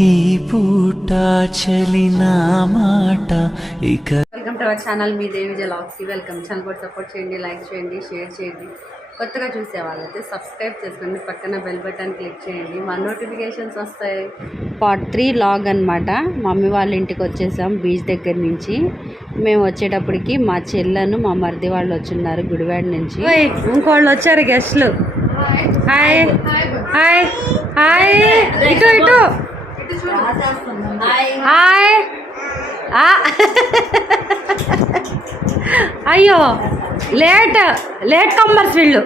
ఈ పూట చలిన మాట ఇక వెల్కమ్ టు అవర్ ఛానల్ మీ దేవి జలాక్స్కి వెల్కమ్ ఛానల్ కూడా సపోర్ట్ చేయండి లైక్ చేయండి షేర్ చేయండి. కొత్తగా చూసే వాళ్ళైతే సబ్స్క్రైబ్ చేసుకోండి. పక్కన బెల్ బటన్ క్లిక్ చేయండి. మా నోటిఫికేషన్స్ వస్తాయి. పార్ట్ త్రీ లాగ్ అనమాట మమ్మీ వాళ్ళ ఇంటికి వచ్చేసాం బీచ్ దగ్గర నుంచి. మేము వచ్చేటప్పటికి మా చెల్లెను మా మరిది వాళ్ళు వచ్చున్నారు గుడివాడ నుంచి. ఇంకోళ్ళు వచ్చారు గెస్ట్లు హాయ్ హాయ్ హాయ్ ఇటు ఇటు. హాయ్. అయ్యో లేట్ లేట్ కమ్మర్స్ వీళ్ళు?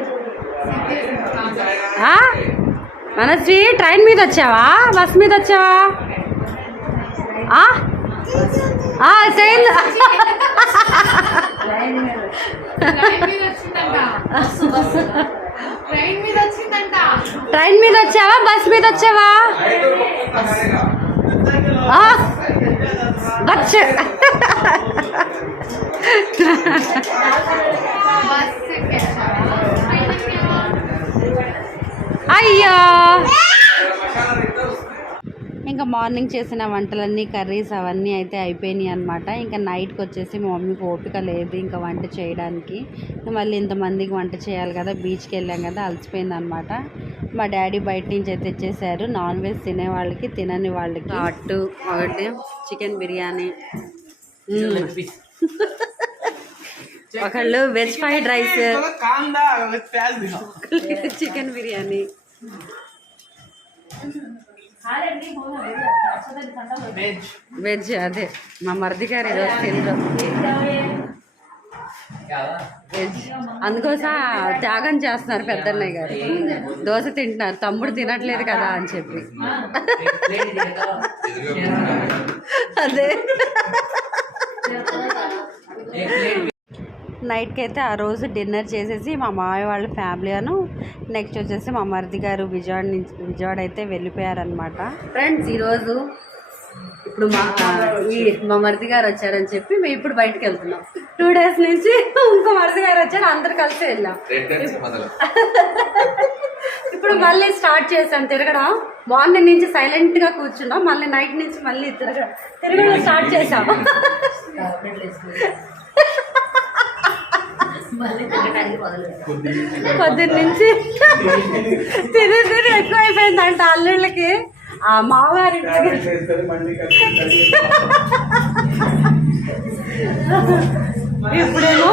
మనశ్రీ ట్రైన్ మీద వచ్చావా? బస్ మీద వచ్చావా? ట్రైన్ ట్రైన్ మీద వచ్చావా? బస్ మీద వచ్చావా? ఆ? బస్ బస్ ఎక్కేసావా అయ్యో ఇంకా మార్నింగ్ చేసిన వంటలన్నీ కర్రీస్ అవన్నీ అయితే అయిపోయినాయి అనమాట ఇంకా నైట్కి వచ్చేసి మా మమ్మీకి ఓపిక లేదు ఇంకా వంట చేయడానికి మళ్ళీ ఇంతమందికి వంట చేయాలి కదా బీచ్కి వెళ్ళాం కదా అలసిపోయింది అనమాట మా డాడీ బయట నుంచి అయితే తెచ్చేసారు నాన్ వెజ్ తినే వాళ్ళకి తినని వాళ్ళకి అట్టు ఒకటి చికెన్ బిర్యానీ. ఒకళ్ళు veg fried rice chicken biryani veg. అదే. మా మరిది గారు ఈరోజు తినరు వెజ్. అందుకోసం త్యాగం చేస్తున్నారు పెద్దన్నయ్య గారు. దోశ తింటున్నారు. తమ్ముడు తినట్లేదు కదా అని చెప్పి. అదే. నైట్కి అయితే ఆ రోజు డిన్నర్ చేసేసి మా మామయ్య వాళ్ళ ఫ్యామిలీ అను నెక్స్ట్ వచ్చేసి మా మరిది గారు విజయవాడ నుంచి విజయవాడ అయితే వెళ్ళిపోయారనమాట ఫ్రెండ్స్ ఈరోజు ఇప్పుడు మా ఈ మా మరిది గారు వచ్చారని చెప్పి మేము ఇప్పుడు బయటకు వెళ్తున్నాం. టూ డేస్ నుంచి ఇంకో మరిది గారు వచ్చారు అందరు కలిసి వెళ్ళాం. ఇప్పుడు మళ్ళీ స్టార్ట్ చేసాం తిరగడం. మార్నింగ్ నుంచి సైలెంట్గా కూర్చున్నాం మళ్ళీ నైట్ నుంచి మళ్ళీ తిరగ తిరగడం స్టార్ట్ చేసాం. పొద్దున్న నుంచి తిరిగి తిరిగి ఎక్కువ అయిపోయిందంట అల్లుళ్ళకి. ఆ మామగారి ఇప్పుడేమో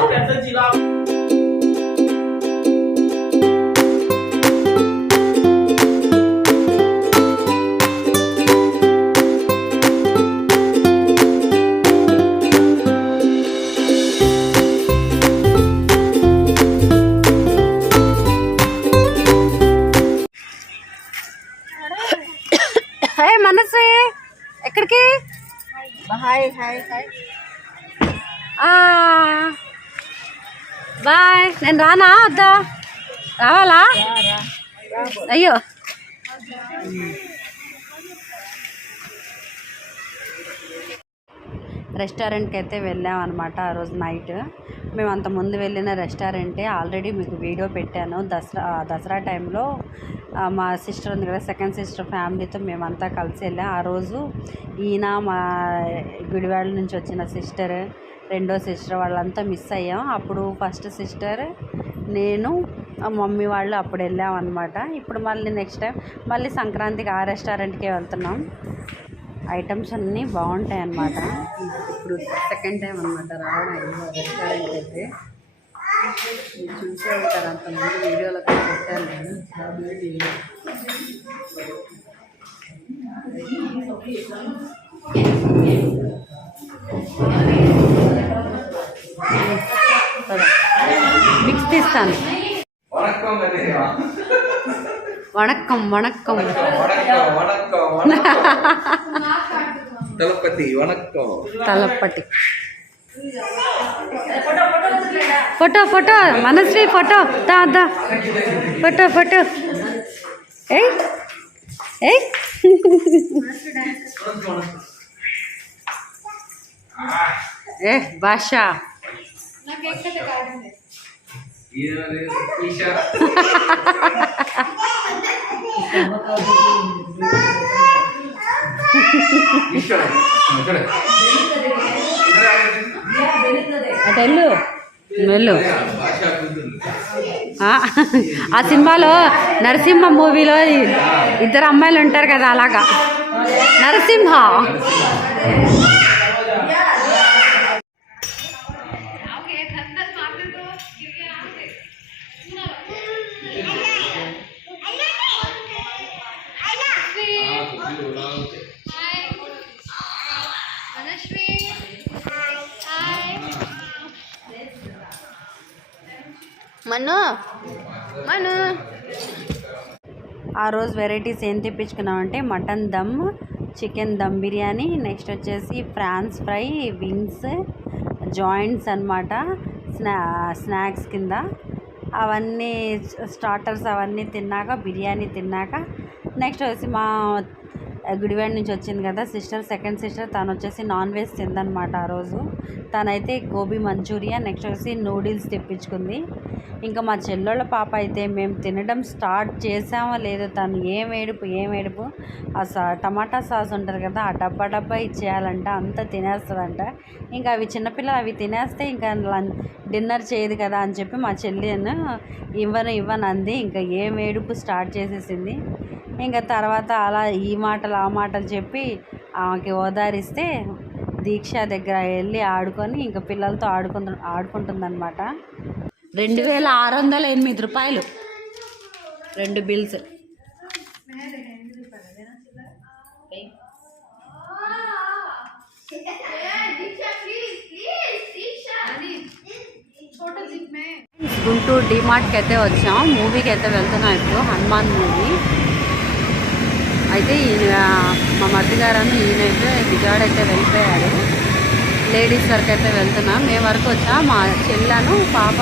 హాయ్ హాయ్ హాయ్. ఆ, బాయ్. నేను రానా వద్దా? రావాలా? అయ్యో. రెస్టారెంట్కి అయితే వెళ్ళాం అనమాట ఆ రోజు నైట్. మేము అంత ముందు వెళ్ళిన రెస్టారెంటే ఆల్రెడీ మీకు వీడియో పెట్టాను. దసరా దసరా టైంలో మా సిస్టర్ ఉంది కదా సెకండ్ సిస్టర్ ఫ్యామిలీతో మేమంతా కలిసి వెళ్ళాం. ఆ రోజు ఈయన మా గుడివాడ నుంచి వచ్చిన సిస్టర్ రెండో సిస్టర్ వాళ్ళంతా మిస్ అయ్యాం. అప్పుడు ఫస్ట్ సిస్టర్ నేను మమ్మీ వాళ్ళు అప్పుడు వెళ్ళాం అనమాట ఇప్పుడు మళ్ళీ నెక్స్ట్ టైం మళ్ళీ సంక్రాంతికి ఆ రెస్టారెంట్కే వెళ్తున్నాం. ఐటమ్స్ అన్నీ బాగుంటాయి అన్నమాట ఇప్పుడు సెకండ్ టైం అనమాట రావడం రెస్టారెంట్ అయితే. మీరు చూసే ఉంటారు అంతమంది వీడియోలో పెట్టాను నేను మిక్స్ తీస్తాను. வணக்கம் வணக்கம். தலப்பட்டி வணக்கம் Thalapathy photo photo Manasvi photo தான் தான் ஃபோட்டோ ஃபோட்டோ ஏய் ஏய். ஏ பாஷா. ஈஷா భాష ఈయన ఈషా ఈశ్వర చూడ అటు వెళ్ళు ఆ సినిమాలో నరసింహ మూవీలో ఇద్దరు అమ్మాయిలు ఉంటారు కదా అలాగా. నరసింహ. ఆ రోజు వెరైటీస్ ఏం తెప్పించుకున్నామంటే mutton dum chicken dum biryani next వచ్చేసి ఫ్రాన్స్ ఫ్రై వింగ్స్ జాయింట్స్ అన్నమాట స్నా స్నాక్స్ కింద. అవన్నీ స్టార్టర్స్ అవన్నీ తిన్నాక బిర్యానీ తిన్నాక నెక్స్ట్ వచ్చి మా గుడివాడ నుంచి వచ్చింది కదా సిస్టర్ సెకండ్ సిస్టర్ తను వచ్చేసి నాన్ వెజ్ తిందనమాట ఆ రోజు. తనైతే గోబీ మంచూరియా నెక్స్ట్ వచ్చి నూడిల్స్ తెప్పించుకుంది. ఇంకా మా చెల్లెళ్ళ పాప అయితే మేము తినడం స్టార్ట్ చేసామో లేదో తను ఏం ఏడుపు ఏం ఏడుపు? ఆ సా టమాటా సాస్ ఉంటుంది కదా ఆ డబ్బా డబ్బా ఇచ్చేయాలంట అంత తినేస్తుందంట. ఇంకా అవి చిన్నపిల్లలు అవి తినేస్తే ఇంకా లం డిన్నర్ చేయదు కదా అని చెప్పి మా చెల్లిను ఇవ్వను ఇవ్వను అంది. ఇంకా ఏం ఏడుపు స్టార్ట్ చేసేసింది. ఇంకా తర్వాత అలా ఈ మాటలు ఆ మాటలు చెప్పి ఆమెకి ఓదారిస్తే దీక్ష దగ్గర వెళ్ళి ఆడుకొని ఇంకా పిల్లలతో ఆడుకుంటు ఆడుకుంటుందన్నమాట. రెండు వేల ఆరు వందల ఎనిమిది రూపాయలు. రెండు బిల్స్ గుంటూరు డిమార్ట్కి అయితే వచ్చాం. మూవీకి అయితే వెళ్తున్నాం ఇప్పుడు. హనుమాన్ మూవీ అయితే ఈయన మా మధ్య అని ఈయనైతే విజయవాడ అయితే లేడీస్ వరకు అయితే వెళ్తున్నాం. మేము వరకు వచ్చా. మా చెల్లెను పాప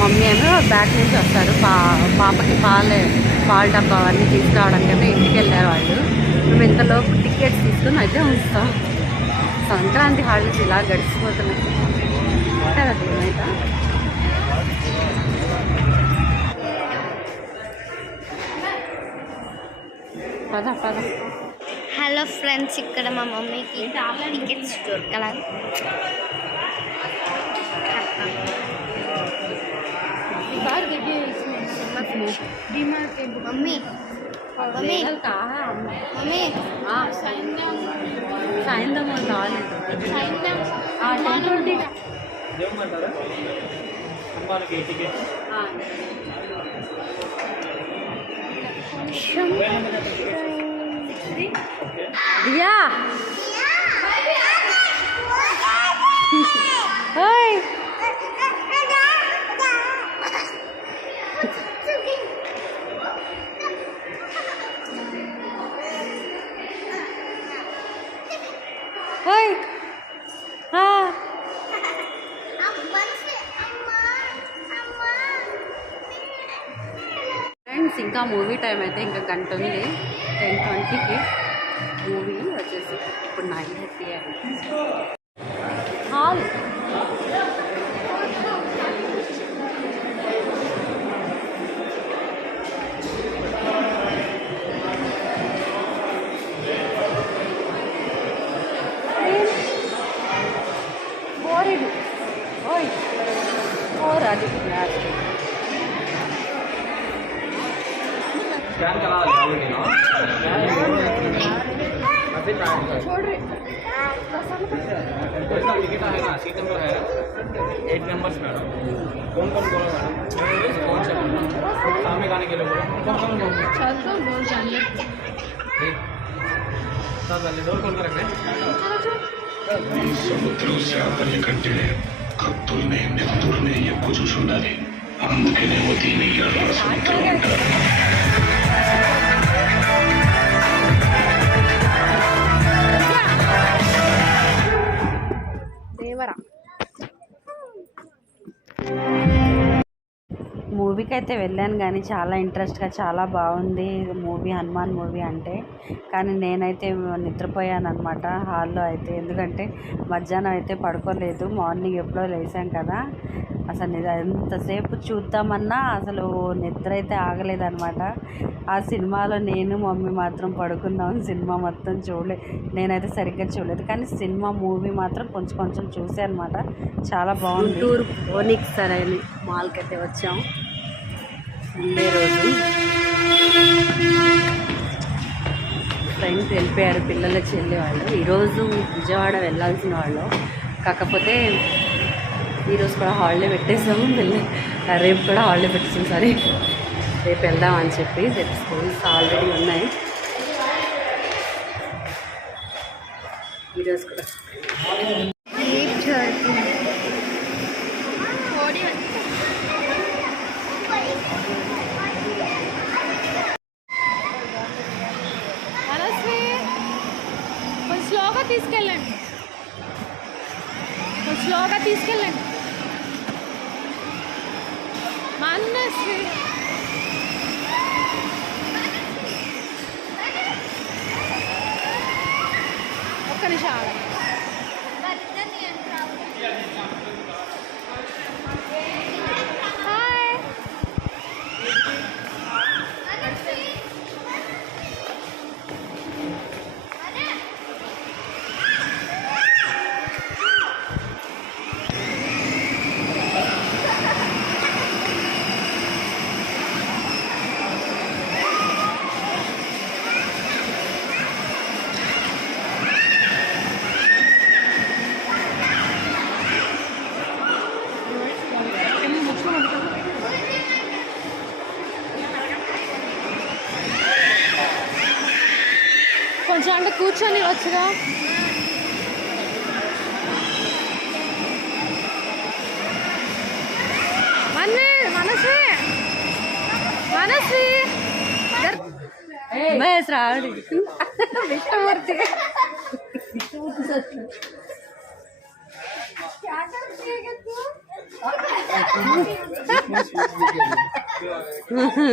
మమ్మీ ఏమో బ్యాక్ నుంచి వస్తారు. పా పాపకి పాలే పాల డబ్బా అవన్నీ తీసుకురావడానికి అయితే ఇంటికి వెళ్ళారు వాళ్ళు. మేము ఇంతలోపు టికెట్స్ తీసుకుని అయితే ఉంచుతాం సంక్రాంతి హాలిడేస్ ఇలా గడిచిపోతున్నాయి. కదా ఏమైతే పద పద. హలో ఫ్రెండ్స్ ఇక్కడ మా మమ్మీకి టికెట్స్ దొరకల మమ్మీ మమ్మీ మమ్మీ సాయంత్రం రాలేదు టెన్ ట్వంటీ దియా ఓయ్ ఓయ్ టైం అయితే ఇంకా గంట ఉంది టెన్ ట్వంటీకి మూవీ వచ్చేసి ఇప్పుడు నైన్ థర్టీ అయింది. Hall एट नंबर्स मैडम कौन कौन बोलो मैडम कौन से सामने गाने के लिए बोलो कौन कौन बोलो चल तो बोल जाने सब वाले डोर खोल कर रखे సముద్రం శాపని కంటే కత్తుల్ని నెత్తుల్ని ఎక్కువ చూసి ఉండాలి అందుకనేమో దీన్ని ఎర్ర సముద్రం అంటారు మూవీకి అయితే వెళ్ళాను కానీ చాలా ఇంట్రెస్ట్గా చాలా బాగుంది మూవీ హనుమాన్ మూవీ అంటే. కానీ నేనైతే నిద్రపోయాను అనమాట హాల్లో అయితే. ఎందుకంటే మధ్యాహ్నం అయితే పడుకోలేదు మార్నింగ్ ఎప్పుడో లేసాం కదా. అసలు నిజ- ఎంతసేపు చూద్దామన్నా అసలు నిద్ర అయితే ఆగలేదనమాట ఆ సినిమాలో నేను మమ్మీ మాత్రం పడుకున్నాం. సినిమా మొత్తం చూడలే. నేనైతే సరిగ్గా చూడలేదు. కానీ సినిమా మూవీ మాత్రం కొంచెం కొంచెం చూసే అనమాట చాలా బాగుంది. టూర్ ఓనిక్స్ సరైన మాల్కి అయితే వచ్చాం. సండే రోజు. ఫ్రెండ్స్ వెళ్ళిపోయారు పిల్లల చెల్లి వాళ్ళు. ఈరోజు విజయవాడ వెళ్ళాల్సిన వాళ్ళు. కాకపోతే ఈరోజు కూడా హాలిడే పెట్టేసాము. వెళ్ళి రేపు కూడా హాలిడే పెట్టేసాం సరే. రేపు వెళ్దాం అని చెప్పి రేపు స్కూల్స్ ఆల్రెడీ ఉన్నాయి. ఈరోజు కూడా స్లోగా తీసుకెళ్ళండి. స్లోగా తీసుకెళ్ళండి. మనస్వి ఒక్క నిమిషం ఆగండి. दूसरा मनस्वी मनस्वी मैं श्रावणी विष्णुमूर्ति। क्या करती है तू? Ha ha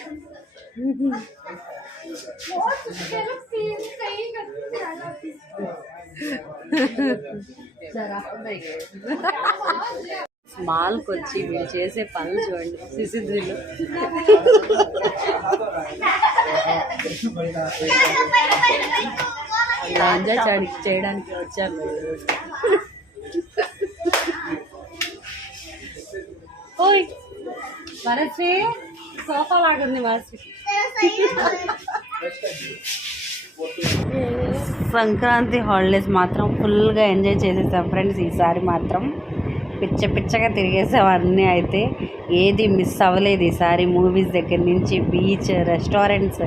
ha. మాల్కి వచ్చి వీళ్ళు చేసే పనులు చూడండి సిసిద్రిలు ఇలా ఎంజాయ్ చేయడానికి చేయడానికి ఓయ్ మనసి సోఫా లాగుంది మనసి సంక్రాంతి హాలిడేస్ మాత్రం ఫుల్గా ఎంజాయ్ చేసేసాం ఫ్రెండ్స్ ఈసారి మాత్రం. పిచ్చ పిచ్చగా తిరిగేసాం అన్నీ అయితే. ఏది మిస్ అవ్వలేదు ఈసారి మూవీస్ దగ్గర నుంచి బీచ్ రెస్టారెంట్స్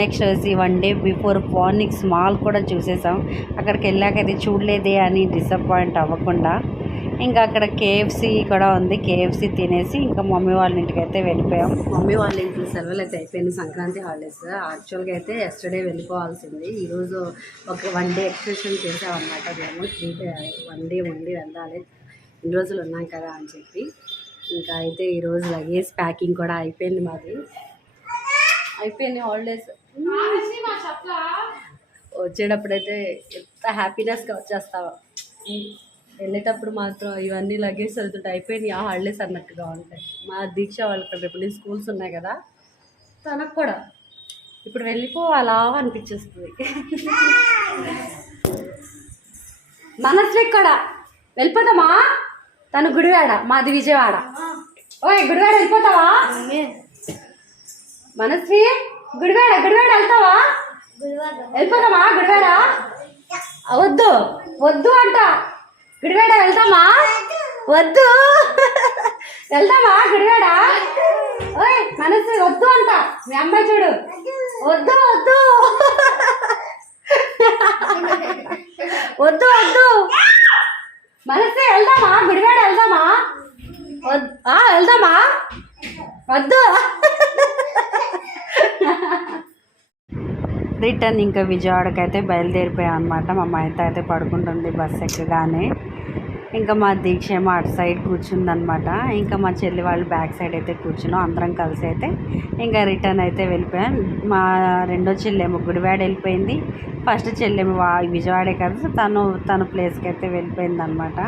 నెక్స్ట్ వచ్చి one day before Phoenix mall కూడా చూసేసాం. అక్కడికి వెళ్ళాక అది చూడలేదే అని డిసప్పాయింట్ అవ్వకుండా. ఇంకా అక్కడ కేఎఫ్సి కూడా ఉంది. కేఎఫ్సి తినేసి ఇంకా మమ్మీ వాళ్ళ ఇంటికి అయితే వెళ్ళిపోయాం. మమ్మీ వాళ్ళ ఇంట్లో సెలవులు అయితే అయిపోయింది. సంక్రాంతి హాలిడేస్. యాక్చువల్గా అయితే ఎస్టర్డే వెళ్ళిపోవాల్సింది. ఈరోజు ఒక వన్ డే ఎక్స్టెన్షన్ చేసామన్నమాట మేము. త్రీ డే వన్ డే ఉండి వెళ్ళాలి. ఇన్ని రోజులు ఉన్నాం కదా అని చెప్పి. ఇంకా అయితే ఈరోజు లగేజ్ ప్యాకింగ్ కూడా అయిపోయింది మాది. అయిపోయింది హాలిడేస్ వచ్చేటప్పుడైతే ఎంత హ్యాపీనెస్గా వచ్చేస్తావా వెళ్ళేటప్పుడు మాత్రం ఇవన్నీ లగేజ్ వెళ్తుంటే అయిపోయినాయి. ఆ హాలిడేస్ అన్నట్టుగా ఉంటాయి. మా దీక్ష వాళ్ళకి రేపు నుంచి స్కూల్స్ ఉన్నాయి కదా తనకు కూడా. ఇప్పుడు వెళ్ళిపోవాలా అనిపించేస్తుంది. మనస్వి కూడా వెళ్ళిపోతామా? తను గుడివాడ మాది విజయవాడ. ఓయ్ గుడివాడ వెళ్ళిపోతావా? మనస్వి గుడివాడ గుడివాడ వెళ్తావా? వెళ్ళిపోతామా గుడివాడ? వద్దు వద్దు అంట. గుడివాడ వెళ్తామా? వద్దు. వెళ్తామా గుడివాడ? ఓయ్ మనసు వద్దు అంట. మీ అమ్మాయి చూడు. వద్దు వద్దు. వద్దు వద్దు. మనసే వెళ్దామా గుడివాడ వెళ్దామా ఆ, వెళ్దామా వద్దు. రిటర్న్ ఇంకా విజయవాడకి అయితే బయలుదేరిపోయాం అనమాట మా అమ్మాయి అయితే అయితే పడుకుంటుంది బస్ ఎక్కగానే. ఇంకా మా దీక్ష ఏమో అటు సైడ్ కూర్చుందనమాట. ఇంకా మా చెల్లి వాళ్ళు బ్యాక్ సైడ్ అయితే కూర్చున్నాం అందరం కలిసి అయితే. ఇంకా రిటర్న్ అయితే వెళ్ళిపోయాం. మా రెండో చెల్లేమో గుడివాడ వెళ్ళిపోయింది. ఫస్ట్ చెల్లెమో వా విజయవాడే కదా తను తన ప్లేస్కి అయితే వెళ్ళిపోయింది అనమాట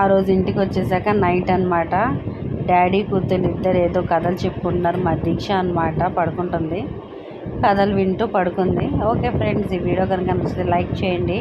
ఆ రోజు ఇంటికి వచ్చేసాక నైట్ అనమాట డాడీ కూతురు ఇద్దరు ఏదో కథలు చెప్పుకుంటున్నారు. మా దీక్ష అనమాట పడుకుంటుంది. కథలు వింటూ పడుకుంది. ఓకే ఫ్రెండ్స్ ఈ వీడియో కనుక నచ్చితే లైక్ చేయండి.